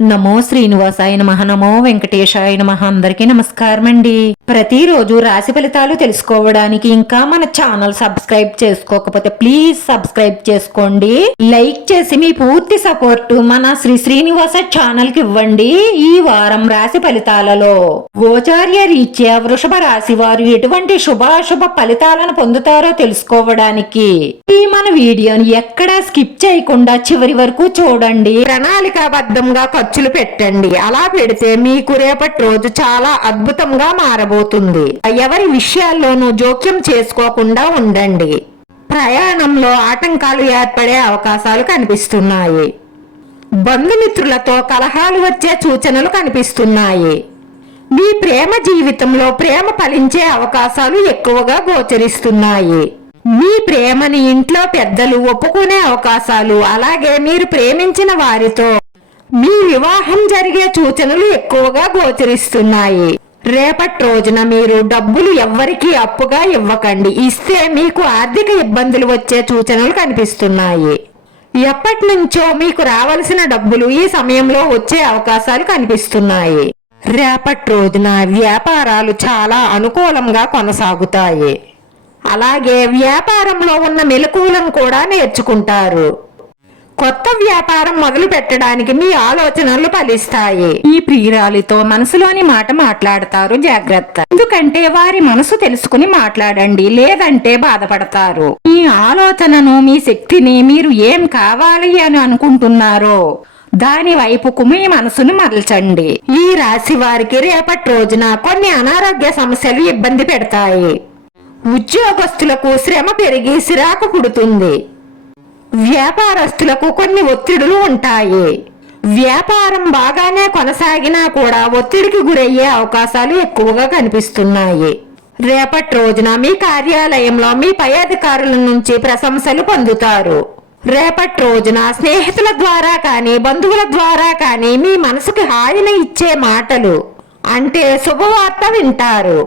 నమో శ్రీనివాసాయ నమః. నమో వెంకటేశాయ నమః. అందరికీ నమస్కారం అండి. ప్రతిరోజు రాశి ఫలితాలు తెలుసుకోవడానికి ఇంకా మన ఛానల్ సబ్స్క్రైబ్ చేసుకోకపోతే ప్లీజ్ సబ్స్క్రైబ్ చేసుకోండి. లైక్ చేసి మీ పూర్తి సపోర్ట్ మన శ్రీనివాస ఛానల్ కి ఇవ్వండి. ఈ వారం రాశి ఫలితాలలో గోచార్య రీత్యా వృషభ రాశి వారు ఎటువంటి శుభాశుభ ఫలితాలను పొందుతారో తెలుసుకోవడానికి ఈ మన వీడియోని ఎక్కడా స్కిప్ చేయకుండా చివరి వరకు చూడండి. ప్రణాళికాబద్ధంగా ఖర్చులు పెట్టండి. అలా పెడితే మీకు రేపటి రోజు చాలా అద్భుతంగా మారబోతుంది. ఎవరి విషయాల్లోనూ జోక్యం చేసుకోకుండా ఉండండి. ప్రయాణంలో ఆటంకాలు ఏర్పడే అవకాశాలు కనిపిస్తున్నాయి. బంధుమిత్రులతో కలహాలు వచ్చే సూచనలు కనిపిస్తున్నాయి. మీ ప్రేమ జీవితంలో ప్రేమ ఫలించే అవకాశాలు ఎక్కువగా గోచరిస్తున్నాయి. మీ ప్రేమని ఇంట్లో పెద్దలు ఒప్పుకునే అవకాశాలు, అలాగే మీరు ప్రేమించిన వారితో మీ వివాహం జరిగే సూచనలు ఎక్కువగా గోచరిస్తున్నాయి. రేపటి రోజున మీరు డబ్బులు ఎవ్వరికీ అప్పుగా ఇవ్వకండి. ఇస్తే మీకు ఆర్థిక ఇబ్బందులు వచ్చే సూచనలు కనిపిస్తున్నాయి. ఎప్పటి నుంచో మీకు రావాల్సిన డబ్బులు ఈ సమయంలో వచ్చే అవకాశాలు కనిపిస్తున్నాయి. రేపటి రోజున వ్యాపారాలు చాలా అనుకూలంగా కొనసాగుతాయి. అలాగే వ్యాపారంలో ఉన్న మెలకువలను కూడా నేర్చుకుంటారు. కొత్త వ్యాపారం మొదలు పెట్టడానికి మీ ఆలోచనలు ఫలిస్తాయి. ఈ ప్రియురాలితో మనసులోని మాట మాట్లాడతారు, జాగ్రత్త. ఎందుకంటే వారి మనసు తెలుసుకుని మాట్లాడండి, లేదంటే బాధపడతారు. మీ ఆలోచనను, మీ శక్తిని మీరు ఏం కావాలి అని అనుకుంటున్నారో దాని వైపుకు మీ మనసును మరల్చండి. ఈ రాశి వారికి రేపటి రోజున కొన్ని అనారోగ్య సమస్యలు ఇబ్బంది పెడతాయి. ఉద్యోగస్తులకు శ్రమ పెరిగి సిరాకు పుడుతుంది. వ్యాపారస్తులకు కొన్ని ఒత్తిడులు ఉంటాయి. వ్యాపారం బాగానే కొనసాగినా కూడా ఒత్తిడికి గురయ్యే అవకాశాలు ఎక్కువగా కనిపిస్తున్నాయి. రేపటి రోజున మీ కార్యాలయంలో మీ పై అధికారుల నుంచి ప్రశంసలు పొందుతారు. రేపటి రోజున స్నేహితుల ద్వారా కానీ బంధువుల ద్వారా కానీ మీ మనసుకి హాయిని ఇచ్చే మాటలు అంటే శుభవార్త వింటారు.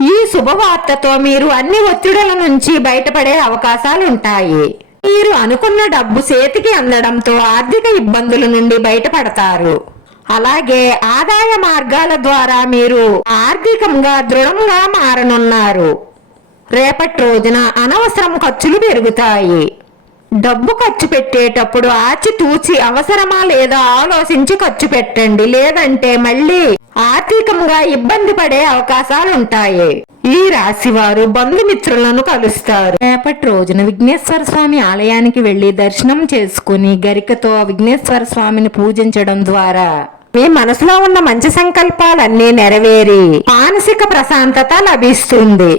ఈ శుభవార్తతో మీరు అన్ని ఒత్తిడుల నుంచి బయటపడే అవకాశాలుంటాయి. మీరు అనుకున్న డబ్బు చేతికి అందడంతో ఆర్థిక ఇబ్బందుల నుండి బయటపడతారు. అలాగే ఆదాయ మార్గాల ద్వారా మీరు ఆర్థికంగా దృఢంగా మారనున్నారు. రేపటి రోజున అనవసరం ఖర్చులు పెరుగుతాయి. డబ్బు ఖర్చు పెట్టేటప్పుడు ఆచితూచి అవసరమా లేదా ఆలోచించి ఖర్చు పెట్టండి, లేదంటే మళ్ళీ ఆర్థికంగా ఇబ్బంది పడే అవకాశాలుంటాయి. ఈ రాశి వారు బంధుమిత్రులను కలుస్తారు. రేపటి రోజున విఘ్నేశ్వర స్వామి ఆలయానికి వెళ్లి దర్శనం చేసుకుని గరికతో విఘ్నేశ్వర స్వామిని పూజించడం ద్వారా మీ మనసులో ఉన్న మంచి సంకల్పాలన్నీ నెరవేరి మానసిక ప్రశాంతత లభిస్తుంది.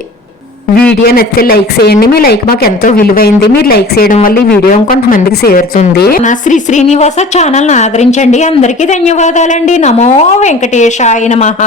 వీడియో నచ్చితే లైక్ చేయండి. మీ లైక్ మాకు ఎంతో విలువైంది. మీరు లైక్ చేయడం వల్ల ఈ వీడియో కొంతమందికి చేరుతుంది. నా శ్రీనివాస ఛానల్ ఆదరించండి. అందరికీ ధన్యవాదాలండి. నమో వెంకటేశాయ నమః.